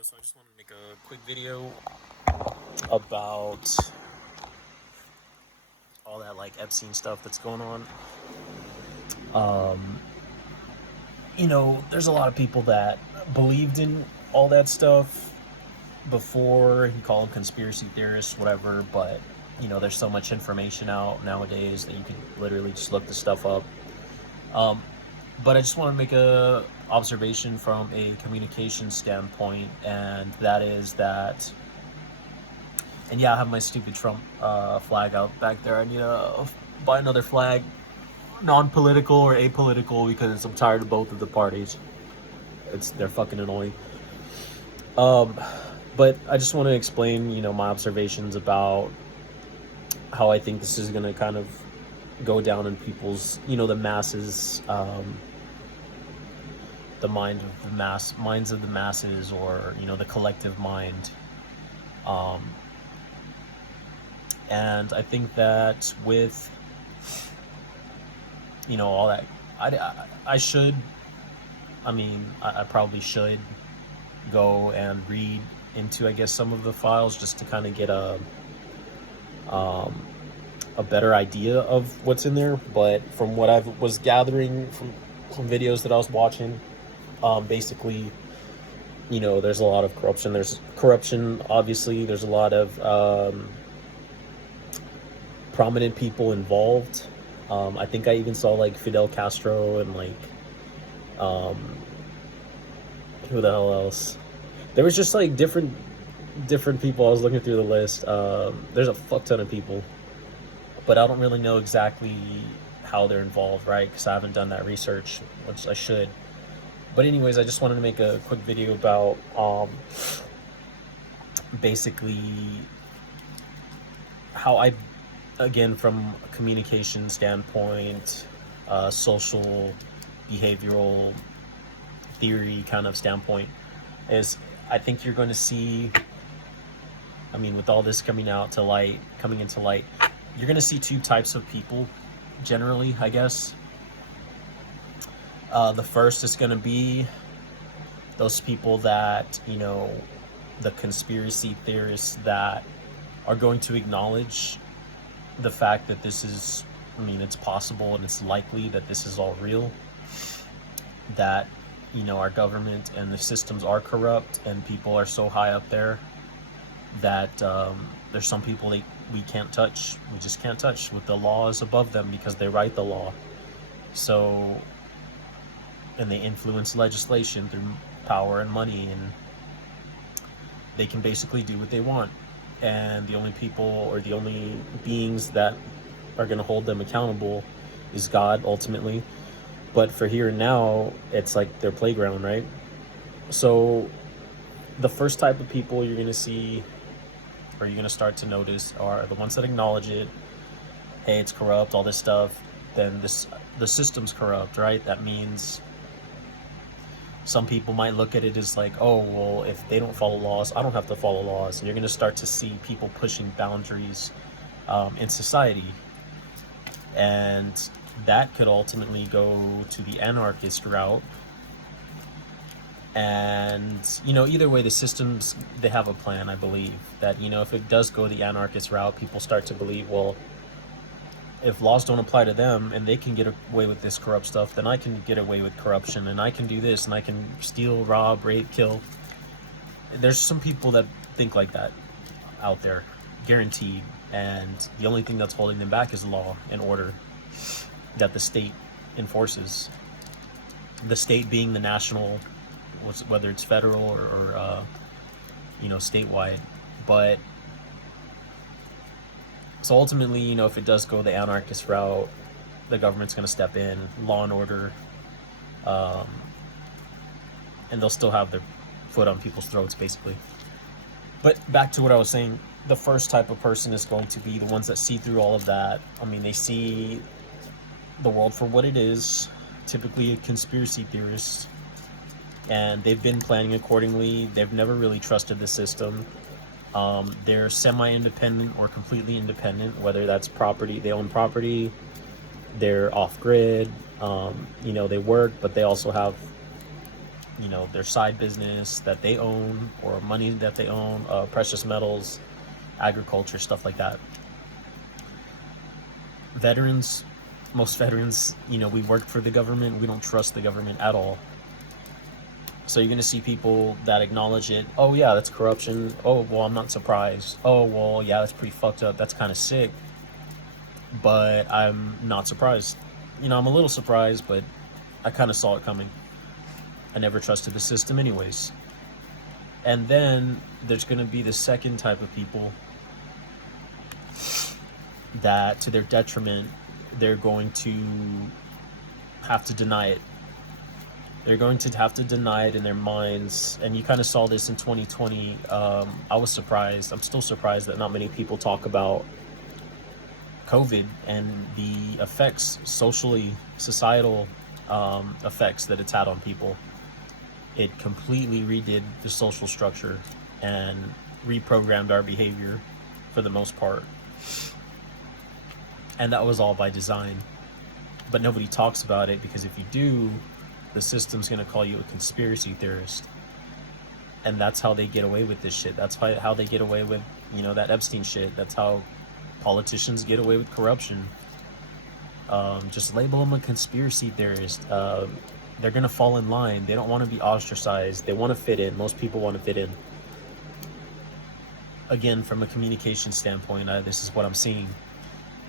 So I just wanted to make a quick video about all that like Epstein stuff that's going on. Um, there's a lot of people that believed in all that stuff before. You call them conspiracy theorists, whatever, but there's so much information out nowadays that you can literally just look the stuff up. Um, but I just want to make a observation from a communication standpoint, and that is that. And yeah, I have my stupid Trump flag out back there. I need to buy another flag, non-political or apolitical, because I'm tired of both of the parties. They're fucking annoying. But I just want to explain, my observations about how I think this is going to kind of go down in people's, the masses, the minds of the masses, or the collective mind. And I think that with all that, I probably should go and read into, I guess, some of the files just to kind of get a better idea of what's in there. But from what I was gathering from videos that I was watching, basically, there's a lot of corruption. There's corruption, obviously. There's a lot of prominent people involved. I think I even saw like Fidel Castro and like who the hell else? There was just like different people. I was looking through the list. There's a fuck ton of people, but I don't really know exactly how they're involved, right? Because I haven't done that research, which I should. But anyways, I just wanted to make a quick video about basically how I, again, from a communication standpoint, social, behavioral theory kind of standpoint, is I think you're going to see, with all this coming into light, you're going to see two types of people, generally, I guess. The first is going to be those people that, the conspiracy theorists that are going to acknowledge the fact that this is, it's possible and it's likely that this is all real, that, our government and the systems are corrupt and people are so high up there that there's some people we can't touch. We just can't touch, with the laws above them, because they write the law. So, and they influence legislation through power and money, and they can basically do what they want. And the only people, or the only beings that are going to hold them accountable is God, ultimately. But for here and now, it's like their playground, right? So the first type of people you're going to see, or you're going to start to notice, are the ones that acknowledge it. Hey, it's corrupt, all this stuff. Then the system's corrupt, right? That means some people might look at it as like, oh, well, if they don't follow laws, I don't have to follow laws. And you're going to start to see people pushing boundaries in society. And that could ultimately go to the anarchist route. And, either way, the systems, they have a plan, I believe. That, if it does go the anarchist route, people start to believe, well, if laws don't apply to them and they can get away with this corrupt stuff, then I can get away with corruption, and I can do this, and I can steal, rob, rape, kill. There's some people that think like that out there, guaranteed. And the only thing that's holding them back is law and order that the state enforces. The state being the national, whether it's federal or statewide. But so ultimately, if it does go the anarchist route, the government's going to step in, law and order, and they'll still have their foot on people's throats, basically. But back to what I was saying, the first type of person is going to be the ones that see through all of that. They see the world for what it is, typically a conspiracy theorist, and they've been planning accordingly. They've never really trusted the system. They're semi-independent or completely independent, whether that's property, they own property, they're off-grid, they work, but they also have their side business that they own, or money that they own, precious metals, agriculture, stuff like that. Veterans, most veterans, we work for the government. We don't trust the government at all. So you're going to see people that acknowledge it. Oh, yeah, that's corruption. Oh, well, I'm not surprised. Oh, well, yeah, that's pretty fucked up. That's kind of sick. But I'm not surprised. I'm a little surprised, but I kind of saw it coming. I never trusted the system anyways. And then there's going to be the second type of people that, to their detriment, they're going to have to deny it. They're going to have to deny it in their minds. And you kind of saw this in 2020. I was surprised. I'm still surprised that not many people talk about COVID and the effects, socially, societal effects that it's had on people. It completely redid the social structure and reprogrammed our behavior for the most part. And that was all by design. But nobody talks about it, because if you do, the system's going to call you a conspiracy theorist. And that's how they get away with this shit. That's how they get away with, that Epstein shit. That's how politicians get away with corruption. Just label them a conspiracy theorist. They're going to fall in line. They don't want to be ostracized. They want to fit in. Most people want to fit in. Again, from a communication standpoint, this is what I'm seeing.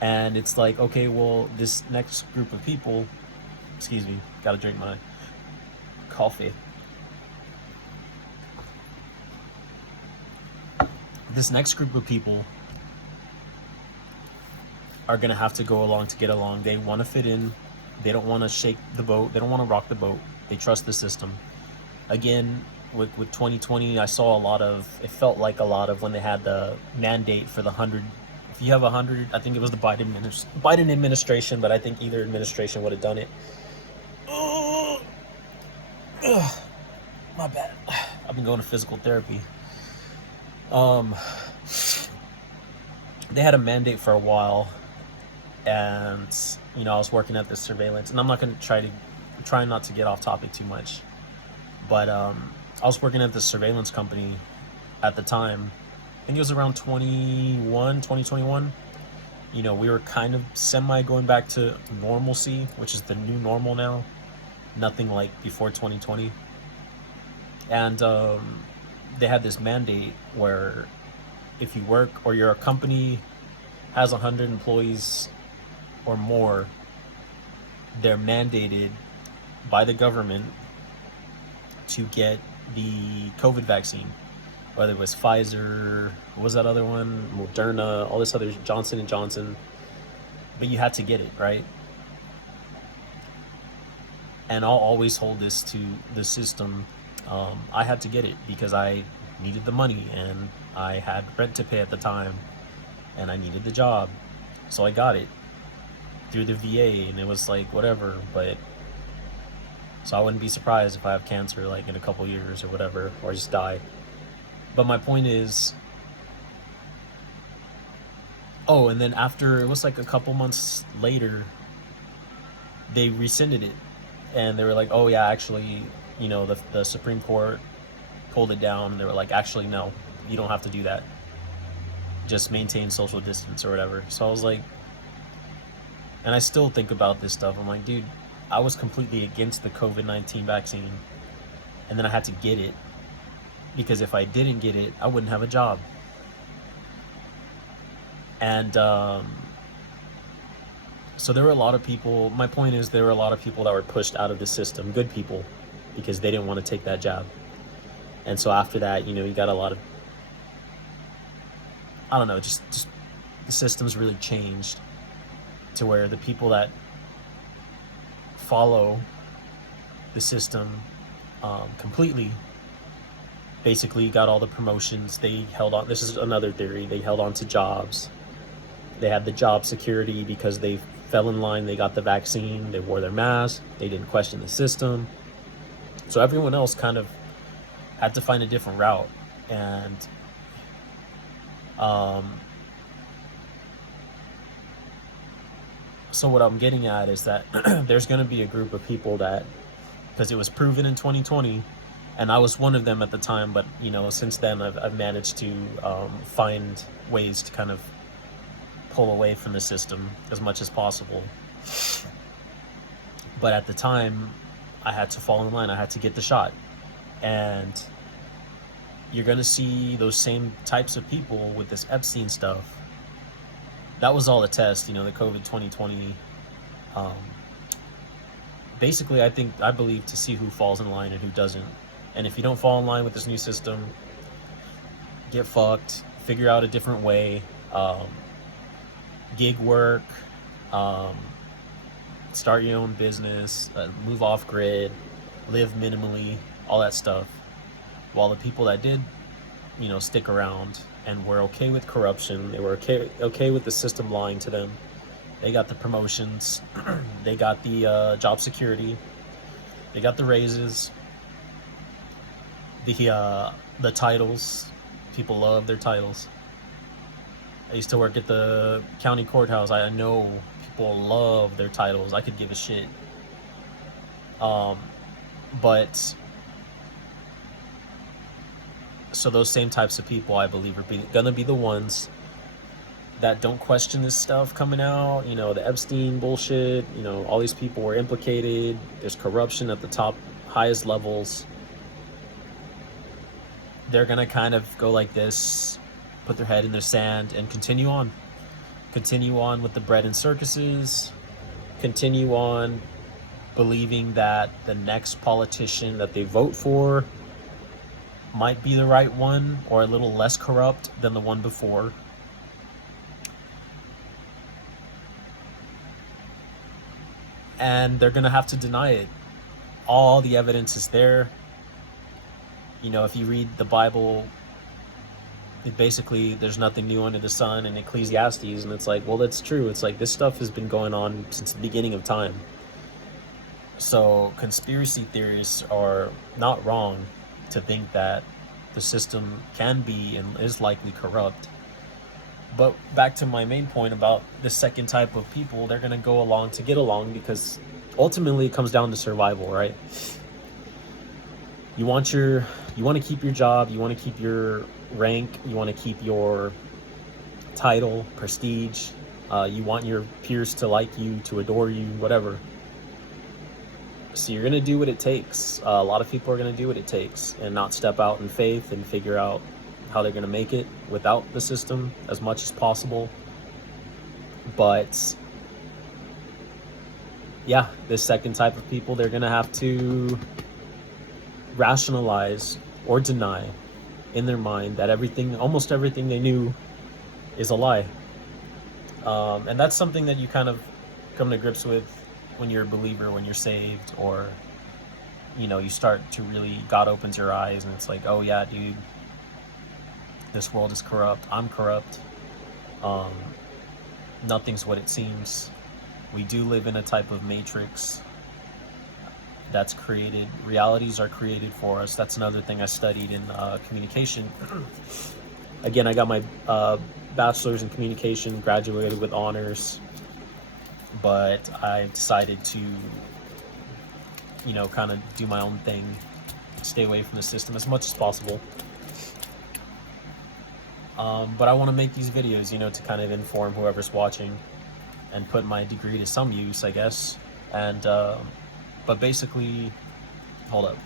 And it's like, okay, well, this next group of people, excuse me, gotta drink my coffee. This next group of people are gonna have to go along to get along. They want to fit in. They don't want to shake the boat. They don't want to rock the boat. They trust the system. Again, with 2020, I saw it felt like a lot of when they had the mandate for the 100. If you have 100, I think it was the Biden administration, but I think either administration would have done it. My bad. I've been going to physical therapy. They had a mandate for a while, and I was working at this surveillance, and I'm not going to try not to get off topic too much, but I was working at this surveillance company at the time. I think it was around 2021. We were kind of semi going back to normalcy, which is the new normal now. Nothing like before 2020. And they had this mandate where if you work, or your company has 100 employees or more, they're mandated by the government to get the COVID vaccine. Whether it was Pfizer, what was that other one? Moderna, all this other, Johnson & Johnson. But you had to get it, right? And I'll always hold this to the system. I had to get it because I needed the money, and I had rent to pay at the time, and I needed the job. So I got it through the VA, and it was like, whatever. But so I wouldn't be surprised if I have cancer like in a couple years or whatever, or just die. But my point is, and then after, it was like a couple months later, they rescinded it. And they were like, oh yeah, actually, the Supreme Court pulled it down. And they were like, actually, no, you don't have to do that. Just maintain social distance or whatever. So I was like, and I still think about this stuff. I'm like, dude, I was completely against the COVID-19 vaccine. And then I had to get it. Because if I didn't get it, I wouldn't have a job. And so there were a lot of people, my point is, there were a lot of people that were pushed out of the system, good people, because they didn't want to take that jab. And so after that, you got a lot of, I don't know, just the system's really changed to where the people that follow the system completely basically got all the promotions. They held on, this is another theory, they held on to jobs. They had the job security because they fell in line, they got the vaccine, they wore their mask, they didn't question the system. So everyone else kind of had to find a different route. And so what I'm getting at is that there's going to be a group of people that, because it was proven in 2020 and I was one of them at the time. But since then, I've managed to find ways to kind of pull away from the system as much as possible. But at the time, I had to fall in line. I had to get the shot, and you're gonna see those same types of people with this Epstein stuff. That was all a test, the COVID 2020. Basically, I believe to see who falls in line and who doesn't. And if you don't fall in line with this new system, get fucked. Figure out a different way. Gig work. Start your own business. Move off grid. Live minimally. All that stuff. While the people that did, stick around and were okay with corruption, they were okay with the system lying to them. They got the promotions, they got the job security, they got the raises, the titles. People love their titles. I used to work at the county courthouse. I know people love their titles. I could give a shit. But so those same types of people, I believe, are gonna be the ones that don't question this stuff coming out. The Epstein bullshit. All these people were implicated. There's corruption at the top, highest levels. They're gonna kind of go like this, put their head in their sand, and continue on with the bread and circuses. Continue on believing that the next politician that they vote for might be the right one, or a little less corrupt than the one before. And they're gonna have to deny it. All the evidence is there. If you read the Bible, there's nothing new under the sun, and Ecclesiastes, and it's like, well, that's true. It's like this stuff has been going on since the beginning of time. So conspiracy theories are not wrong to think that the system can be and is likely corrupt. But back to my main point about the second type of people, they're going to go along to get along, because ultimately it comes down to survival, right? You want to keep your job, you want to keep your rank, you want to keep your title, prestige, you want your peers to like you, to adore you, whatever. So you're going to do what it takes. A lot of people are going to do what it takes and not step out in faith and figure out how they're going to make it without the system as much as possible. But yeah, this second type of people, they're going to have to rationalize or deny in their mind that almost everything they knew is a lie. And that's something that you kind of come to grips with when you're a believer, when you're saved, or you start to really, God opens your eyes and it's like, oh yeah, dude, this world is corrupt. I'm corrupt. Nothing's what it seems. We do live in a type of matrix that's created. Realities are created for us. That's another thing I studied in communication. Again, I got my bachelor's in communication, graduated with honors, but I decided to, kind of do my own thing, stay away from the system as much as possible. But I want to make these videos, to kind of inform whoever's watching and put my degree to some use, I guess. And, but basically, hold up.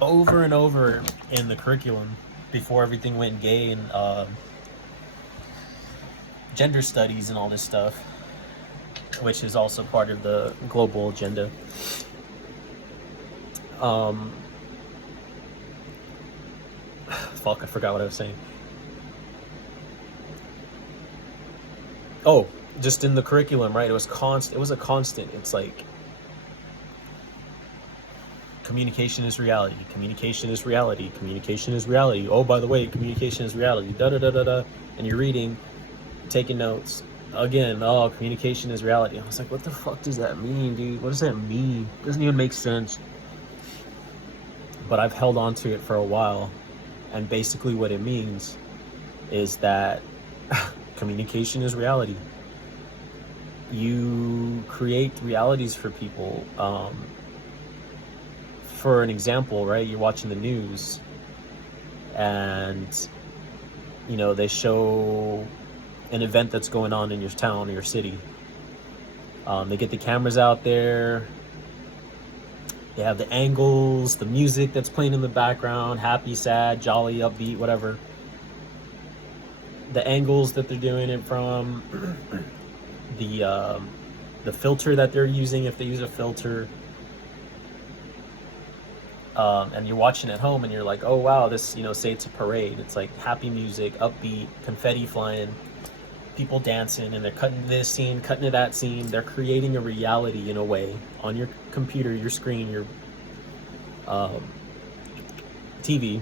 Over and over in the curriculum, before everything went gay and gender studies and all this stuff, which is also part of the global agenda. Fuck, I forgot what I was saying. Oh, just in the curriculum, right? It was a constant. It's like, communication is reality. Communication is reality. Communication is reality. Oh, by the way, communication is reality. Da da da da da. And you're reading, taking notes. Again, oh, communication is reality. I was like, what the fuck does that mean, dude? What does that mean? It doesn't even make sense. But I've held on to it for a while. And basically what it means is that communication is reality. You create realities for people. for an example, right? You're watching the news, and they show an event that's going on in your town or your city. They get the cameras out there. They have the angles, the music that's playing in the background, happy, sad, jolly, upbeat, whatever. The angles that they're doing it from, the filter that they're using, if they use a filter. And you're watching at home and you're like, oh wow, this, say it's a parade. It's like happy music, upbeat, confetti flying, people dancing, and they're cutting this scene, cutting to that scene. They're creating a reality in a way on your computer, your screen, your TV,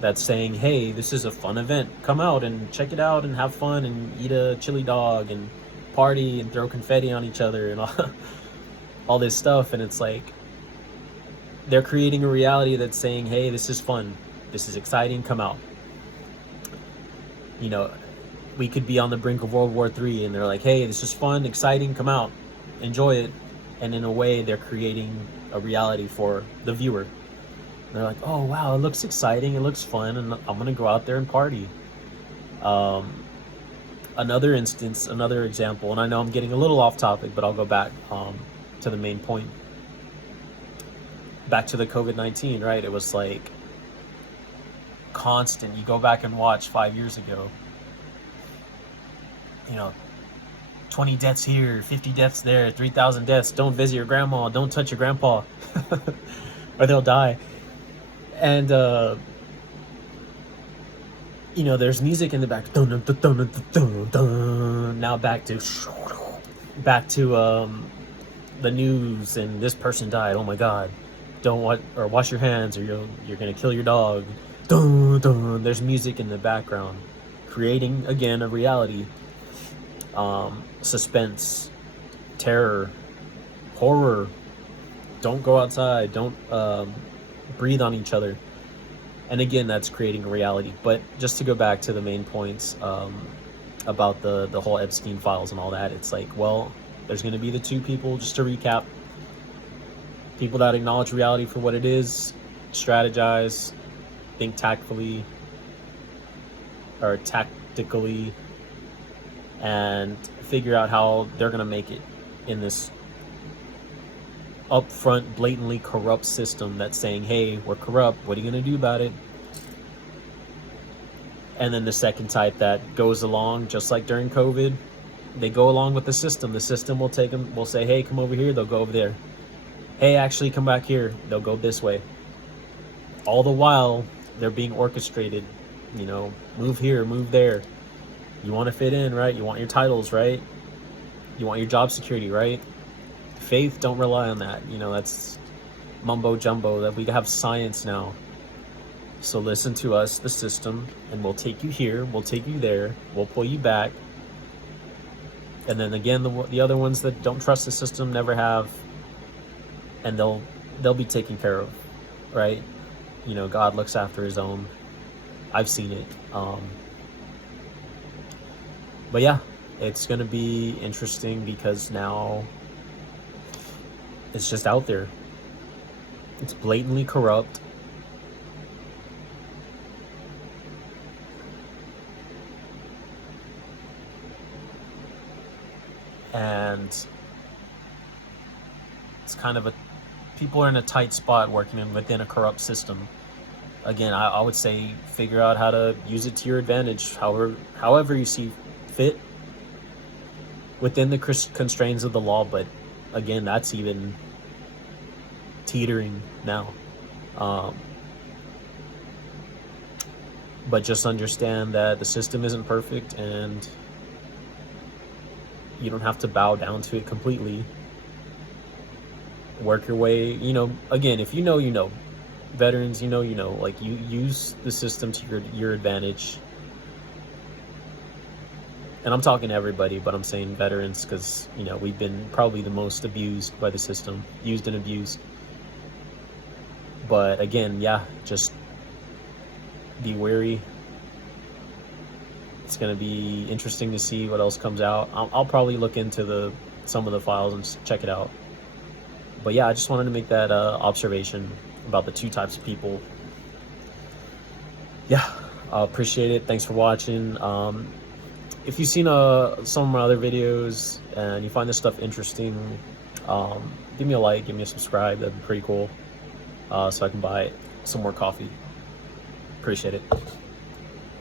that's saying, hey, this is a fun event. Come out and check it out and have fun and eat a chili dog and party and throw confetti on each other and all this stuff. And it's like, they're creating a reality that's saying, hey, this is fun. This is exciting. Come out. We could be on the brink of World War III, and they're like, hey, this is fun, exciting. Come out. Enjoy it. And in a way, they're creating a reality for the viewer. They're like, oh, wow, it looks exciting. It looks fun. And I'm going to go out there and party. Another instance, another example, and I know I'm getting a little off topic, but I'll go back to the main point. Back to the COVID-19, right? It was like constant. You go back and watch 5 years ago, 20 deaths here, 50 deaths there, 3,000 deaths. Don't visit your grandma. Don't touch your grandpa or they'll die. And, there's music in the back. Now back to the news, and this person died. Oh my God. Don't wash your hands or you're gonna kill your dog. There's music in the background, creating again a reality. Suspense, terror, horror. Don't go outside. Don't breathe on each other. And again, that's creating a reality. But just to go back to the main points about the whole Epstein files and all that, it's like, well, there's going to be the two people, just to recap. People that acknowledge reality for what it is, strategize, think tactfully or tactically, and figure out how they're going to make it in this upfront, blatantly corrupt system that's saying, hey, we're corrupt. What are you going to do about it? And then the second type that goes along, just like during COVID, they go along with the system. The system will take them, will say, hey, come over here. They'll go over there. Hey, actually, come back here. They'll go this way. All the while, they're being orchestrated. Move here, move there. You want to fit in, right? You want your titles, right? You want your job security, right? Faith, don't rely on that. That's mumbo jumbo. That we have science now. So listen to us, the system, and we'll take you here. We'll take you there. We'll pull you back. And then again, the other ones that don't trust the system never have, and they'll be taken care of, right? God looks after his own. I've seen it. But yeah, it's going to be interesting because now it's just out there. It's blatantly corrupt. And it's kind of people are in a tight spot working within a corrupt system. Again, I would say figure out how to use it to your advantage, however you see fit within the constraints of the law. But again, that's even teetering now. But just understand that the system isn't perfect, and you don't have to bow down to it completely. Work your way, again, if you know, veterans, like, you use the system to your advantage. And I'm talking to everybody, but I'm saying veterans because, we've been probably the most abused by the system, used and abused. But again, yeah, just be wary. It's going to be interesting to see what else comes out. I'll probably look into some of the files and check it out. But yeah, I just wanted to make that observation about the two types of people. Yeah, I appreciate it. Thanks for watching. If you've seen some of my other videos and you find this stuff interesting, give me a like, give me a subscribe. That'd be pretty cool. So I can buy some more coffee. Appreciate it.